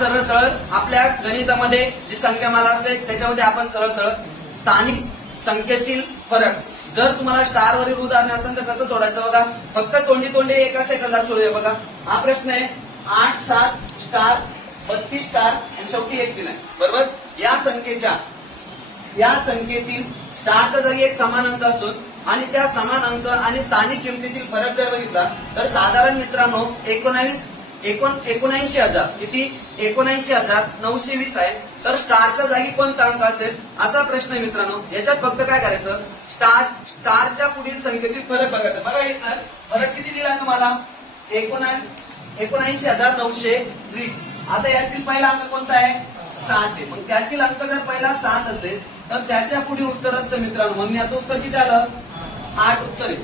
सरळ सरळ आपल्या गणितामध्ये जी संख्यामाला असते त्याच्यामध्ये आपण सरळ सरळ स्थानिक संख्येतील फरक, जर तुम्हाला स्टार वरील उदाहरण असेल तर कसं सोडायचं बघा, फक्त तोंडी तोंडी एका सेकंदात सोडूया बघा. हा प्रश्न आहे 8 7 स्टार 32 स्टार आणि शेवटी 1 दिलाय बरोबर. या संख्येतील स्टारच्या जागी एक समान अंक असून आणि त्या समान अंक आणि स्थानिक किमतीतील फरक जर बघितला तर साधारण मित्रांनो 79,000 किती 79,920 आहे. तर स्टारच्या जागी कोणता अंक असेल असा प्रश्न आहे मित्रांनो. याच्यात फक्त काय करायचं, स्टारच्या पुढील संख्येतील फरक बघायचा. बघा इथं फरक किती दिला तुम्हाला 79,920. आता यातील पहिला अंक कोणता आहे 7 आहे. मग त्यातील अंक जर पहिला 7 असेल तर त्याच्या पुढील उत्तर असतं मित्रांनो. मग याचं उत्तर किती आलं 8 उत्तर आहे.